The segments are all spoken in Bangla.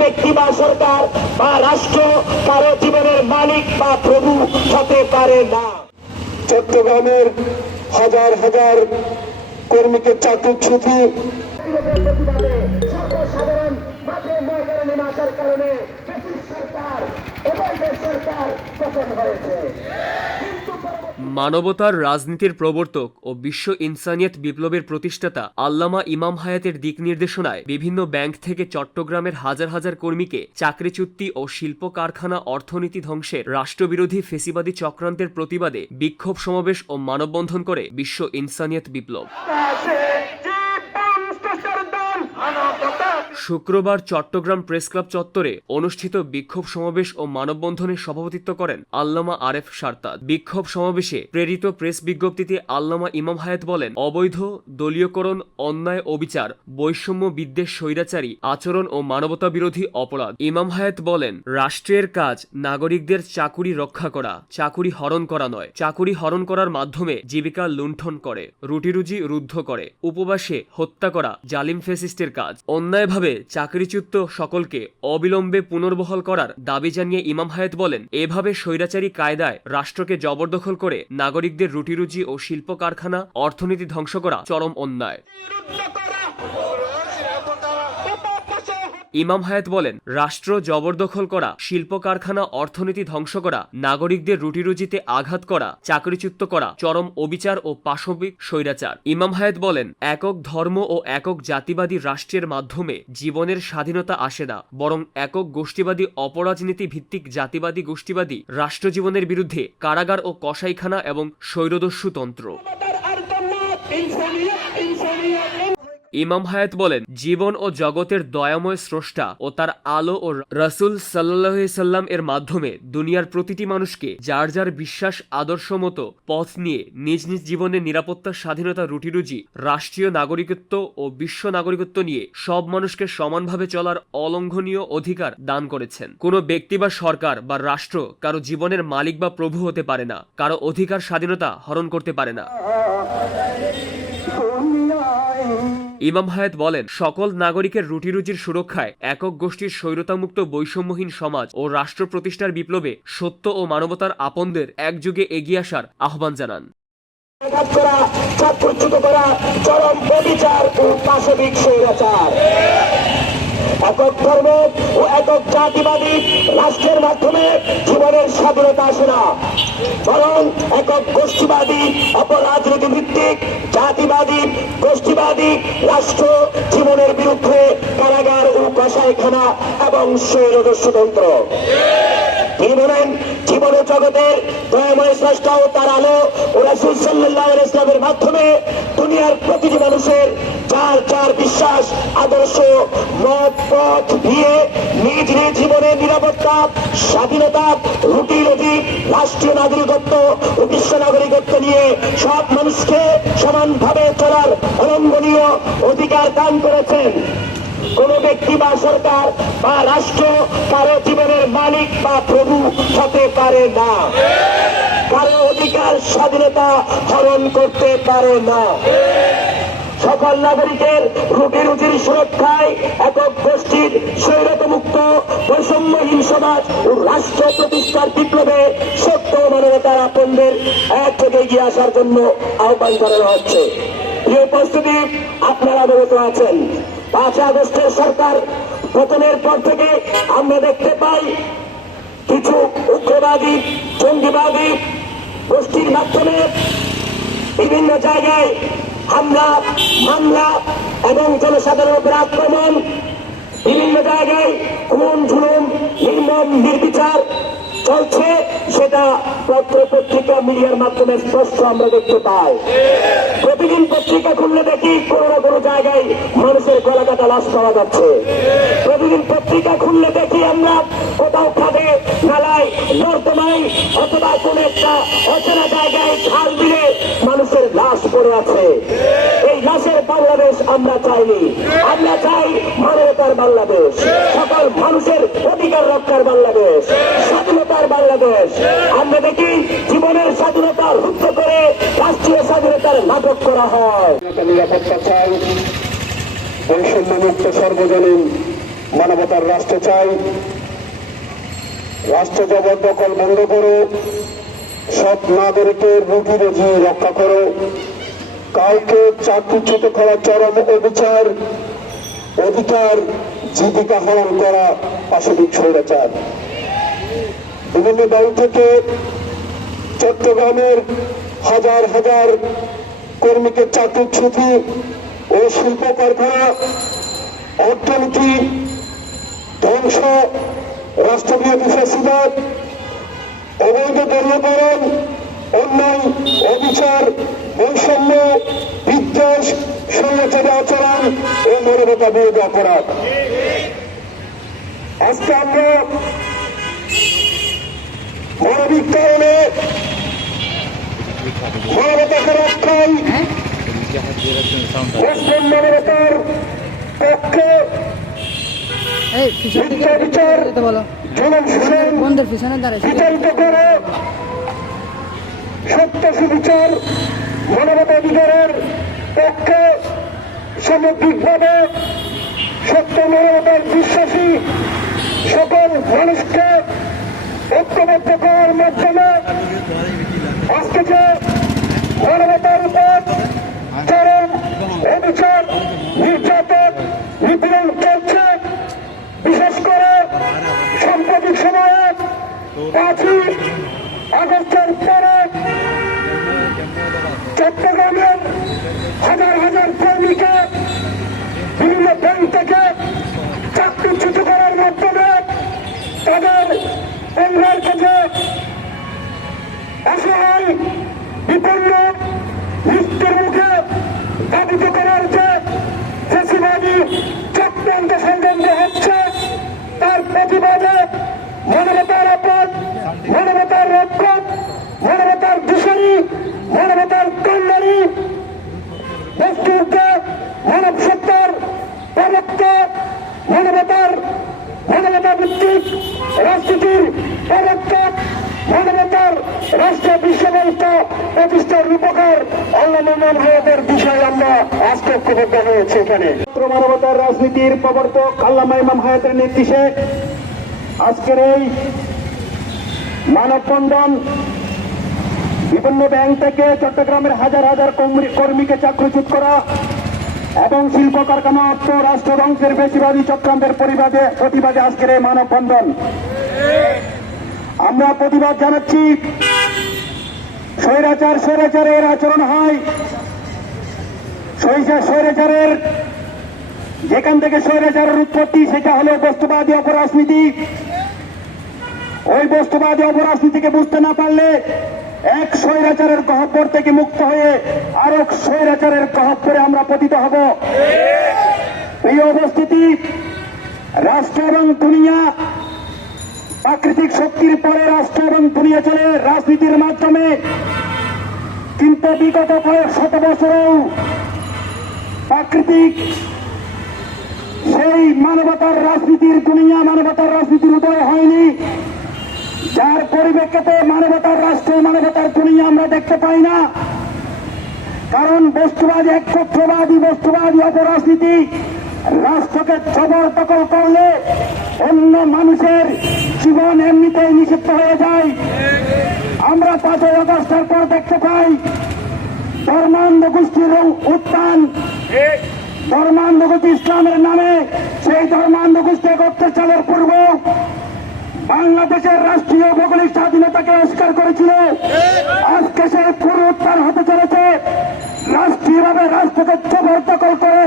ব্যক্তি বা সরকার বা রাষ্ট্র কারও জীবনের মালিক বা প্রভু হতে পারে না। চট্টগ্রামের হাজার হাজার কর্মীকে চাকরিচ্যুতি সর্বসাধারণ মাঠে ময়দানে নেমে কারণে ব্রিটিশ সরকার অবৈধ সরকার পতন হয়েছে মানবতার রাজনীতির প্রবর্তক ও বিশ্ব ইনসানিয়ত বিপ্লবের প্রতিষ্ঠাতা আল্লামা ইমাম হায়াতের দিক নির্দেশনায় বিভিন্ন ব্যাংক থেকে চট্টগ্রামের হাজার হাজার কর্মীকে চাকরিচ্যুতি ও শিল্প কারখানা অর্থনীতি ধ্বংসের রাষ্ট্রবিরোধী ফেসিবাদী চক্রান্তের প্রতিবাদে বিক্ষোভ সমাবেশ ও মানববন্ধন করে বিশ্ব ইনসানিয়ত বিপ্লব। শুক্রবার চট্টগ্রাম প্রেস ক্লাব চত্বরে অনুষ্ঠিত বিক্ষোভ সমাবেশ ও মানববন্ধনে সভাপতিত্ব করেন আল্লামা আরেফ সারতাদ বিক্ষোভ সমাবেশে প্রেরিত প্রেস বিজ্ঞপ্তিতে আল্লামা ইমাম হায়াত বলেন, অবৈধ, দলীয়করণ, অন্যায় অবিচার, বৈষম্য বিদ্বেষ, স্বৈরাচারী আচরণ ও মানবতা বিরোধী অপরাধ। ইমাম হায়াত বলেন, রাষ্ট্রের কাজ নাগরিকদের চাকুরি রক্ষা করা, চাকুরি হরণ করা নয়। চাকুরি হরণ করার মাধ্যমে জীবিকা লুণ্ঠন করে রুটিরুজি রুদ্ধ করে, উপবাসে হত্যা করা জালিম ফেসিস্টের কাজ। অন্যায়ভাবে চাকরিচ্যুত সকলকে অবিলম্বে পুনর্বহাল করার দাবি জানিয়ে ইমাম হায়েত বলেন, এভাবে স্বৈরাচারী কায়দায় রাষ্ট্রকে জবরদখল করে নাগরিকদের রুটিরুজি ও শিল্প কারখানা অর্থনীতি ধ্বংস করা চরম অন্যায়। ইমাম হায়াত বলেন, রাষ্ট্র জবরদখল করা শিল্প কারখানা অর্থনীতি ধ্বংস করা, নাগরিকদের রুটিরুজিতে আঘাত করা, চাকরিচ্যুত করা, চরম অবিচার ও পাশবিক স্বৈরাচার। ইমাম হায়াত বলেন, একক ধর্ম ও একক জাতিবাদী রাষ্ট্রের মাধ্যমে জীবনের স্বাধীনতা আসে না, বরং একক গোষ্ঠীবাদী অপরাজনীতি ভিত্তিক জাতিবাদী গোষ্ঠীবাদী রাষ্ট্রজীবনের বিরুদ্ধে কারাগার ও কসাইখানা এবং স্বৈরদস্যু ইমাম হায়াত বলেন, জীবন ও জগতের দয়াময় স্রষ্টা ও তার আলো ও রসুল সাল্লাহ সাল্লাম এর মাধ্যমে দুনিয়ার প্রতিটি মানুষকে যার যার বিশ্বাস, আদর্শ মতো পথ নিয়ে নিজ নিজ জীবনে নিরাপত্তা, স্বাধীনতা, রুটিরুজি, রাষ্ট্রীয় নাগরিকত্ব ও বিশ্ব নাগরিকত্ব নিয়ে সব মানুষকে সমানভাবে চলার অলঙ্ঘনীয় অধিকার দান করেছেন। কোনো ব্যক্তি বা সরকার বা রাষ্ট্র কারও জীবনের মালিক বা প্রভু হতে পারে না, কারও অধিকার, স্বাধীনতা হরণ করতে পারে না। ইমাম হায়াত বলেন, সকল নাগরিকের রুটিরুজির সুরক্ষায় একক গোষ্ঠীর স্বৈরতামুক্ত বৈষম্যহীন সমাজ ও রাষ্ট্র প্রতিষ্ঠার বিপ্লবে সত্য ও মানবতার আপনদের একযুগে এগিয়ে আসার আহ্বান জানান। একক ধর্ম ও একক জাতিবাদী রাষ্ট্রের মাধ্যমে জীবনের স্বাধীনতা আসে না। বরং একক গোষ্ঠীবাদী অপরাজনীতি ভিত্তিক গোষ্ঠীবাদী রাষ্ট্র জীবনের বিরুদ্ধে কারাগার ও কসাইখানা এবং স্বৈরদস্যতন্ত্র তিনি বলেন, জীবন জগতের দয়াময় স্রষ্টা ও তার আলো ও রাসুল সাল্লাহ ইসলামের মাধ্যমে দুনিয়ার প্রতিটি মানুষের যার যার বিশ্বাস, আদর্শ, মত পথ দিয়ে নিজ নিজ জীবনে নিরাপত্তা, স্বাধীনতা, রুটি রুটি, রাষ্ট্রীয় নাগরিকত্ব ও বিশ্ব নাগরিকত্ব নিয়ে সব মানুষকে সমানভাবে চলার অলঙ্ঘনীয় অধিকার দান করেছেন। কোন ব্যক্তি বা সরকার বা রাষ্ট্র কারও জীবনের মালিক বা প্রভু হতে পারে না। কারও অধিকার স্বাধীনতা হরণ করতে পারে না। সকল নাগরিকের রুটি রুটির সুরক্ষায় একক গোষ্ঠীর স্বৈরতমুক্ত বৈষম্যহীন সমাজ ও রাষ্ট্র প্রতিষ্ঠার বিপ্লবে সত্য মানবতার আপনদের এক থেকে এগিয়ে আসার জন্য আহ্বান জানানো হচ্ছে। প্রিয় উপস্থিতি, আপনারা অবগত আছেন, পাঁচ আগস্টের সরকার পতনের পর থেকে আমরা দেখতে পাই কিছু উগ্রবাদী, জঙ্গিবাদী গোষ্ঠীর মাধ্যমে বিভিন্ন জায়গায় হামলা, মামলা এবং জনসাধারণের উপর আক্রমণ, বিভিন্ন জায়গায় খুন ঝুলুম নির্মম, নির্বিচার চলছে। সেটা পত্র পত্রিকা মিডিয়ার মাধ্যমে স্পষ্ট আমরা দেখতে পাই। প্রতিদিন পত্রিকা খুললে দেখি কোনো না কোনো জায়গায় মানুষের গলা কাটা লাশ পাওয়া যাচ্ছে। প্রতিদিন পত্রিকা খুললে দেখি আমরা কোথাও খাদে নর্দমায় অথবা কোন একটা অচেনা জায়গায় খাল দিলে মানুষের লাশ পড়ে আছে। এই লাশের বাংলাদেশ আমরা চাইনি। আমরা চাই মানবতার বাংলাদেশ। সকল মানুষের অধিকার রক্ষার বাংলাদেশ। স্বাধীনতার বাংলাদেশ। আমরা দেখি জীবনের স্বাধীনতা রুদ্ধ করে রাষ্ট্রীয় স্বাধীনতার নাটক করা হয়। নিরাপত্তা চাই। বৈষম্যমুক্ত সর্বজনীন মানবতার রাষ্ট্র চাই। রাষ্ট্র জবরদখল বন্ধ করো। সব নাগরিকের রুটি রুজি রক্ষা করো। কাউকে চাকরিচ্যুত করা চরম অবিচার, অধিকার, জীবিকা হরণ করা পাশবিক স্বৈরাচার। বিভিন্ন দল থেকে চট্টগ্রামের হাজার হাজার কর্মীকে চাকরিচ্যুতি ও শিল্প কারখানা অর্থনীতি ধ্বংস রাষ্ট্রবিরোধী ফেসিবাদ অবৈধ দলীয়করণ অন্যায় অবিচার বৈষম্য বিদ্বেষ স্বৈরাচারী আচরণ ও মানবতা বিরোধী অপরাধ। আজকে আমরা মানবিক কারণে মানবতাকে রক্ষায় মুসলিম মানবতার পক্ষে এই পিছন থেকে বিচার বিচার। বলো জনম পিছনে দাঁড়াইছে বিচারিত করে সত্য সুবিচার মানবাধিকারের পক্ষে সামগ্রিকভাবে সত্য মানবতার বিশ্বাসী সকল মানুষকে ঐক্যবদ্ধ করার মাধ্যমে আজকে যে মানবতার উপর চরম অবিচার নির্যাতন নিপীড়ন চলছে বিশেষ করে সাম্প্রতিক সময়ে পাঁচই আগস্টের পরে চট্টগ্রামের হাজার হাজার কর্মীকে বিভিন্ন ব্যাংক থেকে চাকরিচ্যুত করার মাধ্যমে তাদের পরিবার কাছে অসহায় বিপন্ন তার প্রতিবাদে মানবতার অপর, মানবতার রক্ষক, মানবতার দূষণী, মানবতার কল্যাণী বস্তুকে মানব সত্তার প্রবক্তা ভিত্তিক রাজনীতির রাষ্ট্র বিশ্ব ব্যবস্থা প্রতিষ্ঠার রূপকার আল্লাহ ভারতের বিষয়ে আমরা আজকে ঐক্যবদ্ধ হয়েছে এখানে। মানবতার রাজনীতির প্রবর্তক আল্লামা ইমাম হায়াতের নির্দেশে আজকের এই মানববন্ধন বিভিন্ন ব্যাংক থেকে চট্টগ্রামের হাজার হাজার কর্মী- কর্মীকে চাকরিচ্যুত করা এবং শিল্প কারখানা অর্থ রাষ্ট্র ধ্বংসের বেশিবাদী চক্রান্তের পরিবাদে প্রতিবাদে আজকের এই মানববন্ধন। আমরা প্রতিবাদ জানাচ্ছি। স্বৈরাচার স্বৈরাচারের আচরণ হয়। স্বৈরা- স্বৈরাচারের যেখান থেকে স্বৈরাচারের উৎপত্তি, সেটা হলো বস্তুবাদী অপরাজনীতি। ওই বস্তুবাদী অপরাজনীতিকে বুঝতে না পারলে এক স্বৈরাচারের গহব্বর থেকে মুক্ত হয়ে আরও স্বৈরাচারের গহব্বরে আমরা পতিত হব। এই অবস্থিতি রাষ্ট্র এবং দুনিয়া প্রাকৃতিক শক্তির পরে রাষ্ট্র এবং দুনিয়া চলে রাজনীতির মাধ্যমে। কিন্তু বিগত কয়েক শত বছরেও প্রাকৃতিক সেই মানবতার রাজনীতির দুনিয়া, মানবতার রাজনীতির উদয় হয়নি। যার পরিপ্রেক্ষিতে মানবতার রাষ্ট্র, মানবতার দুনিয়া আমরা দেখতে পাই না। কারণ বস্তুবাদী একপক্ষবাদী বস্তুবাদী অপরাজনীতি। রাষ্ট্রকে জবরদখল করলে অন্য মানুষের জীবন এমনিতেই নিষিদ্ধ হয়ে যায়। আমরা পাঁচই অগস্টের পর দেখতে পাই, ধর্মান্ধ গোষ্ঠীর উত্থান। ধর্মান্ধ গোষ্ঠী ইসলামের নামে সেই ধর্মান্ধ গোষ্ঠী অত্যাচারের পূর্ব বাংলাদেশের রাষ্ট্রীয় ভৌগোলিক স্বাধীনতাকে অস্বীকার করেছিল। আজকে সেই পুরো উত্থান হতে চলেছে। রাষ্ট্রীয়ভাবে রাষ্ট্রকে জবরদখল করে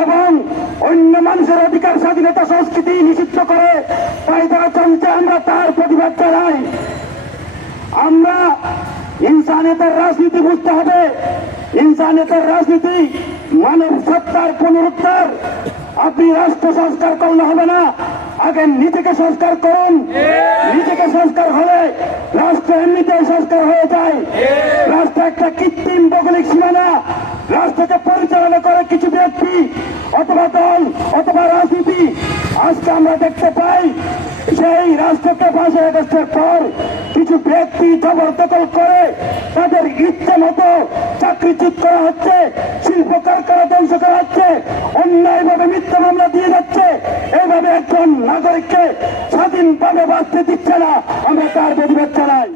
এবং অন্য মানুষের অধিকার, স্বাধীনতা, সংস্কৃতি নিষিদ্ধ করে তারা চলছে। আমরা তার প্রতিবাদ জানাই। আমরা ইনসানিয়তের রাজনীতি বুঝতে হবে। ইনসানিয়তের রাজনীতি মানব সত্তার পুনরুদ্ধার। আপনি রাষ্ট্র সংস্কার করলে হবে না। আগে নিজেকে সংস্কার করুন। নিজেকে সংস্কার হলে রাষ্ট্র এমনিতেই সংস্কার হয়ে যায়। রাষ্ট্র একটা কৃত্রিম ভৌগোলিক সীমানা। রাষ্ট্রকে পরিচালনা করে কিছু অথবা দল, অথবা রাজনীতি, আজকে আমরা দেখতে পাই সেই রাষ্ট্রকে পাঁচই আগস্টের পর কিছু ব্যক্তি জবরদখল করে তাদের ইচ্ছে মতো চাকরিচ্যুত করা হচ্ছে, শিল্প কারখানা ধ্বংস করা হচ্ছে, অন্যায়ভাবে মিথ্যা মামলা দিয়ে যাচ্ছে। এইভাবে একজন নাগরিককে স্বাধীনভাবে বাঁচতে দিচ্ছে না, আমরা তার প্রতিবাদ জানাই।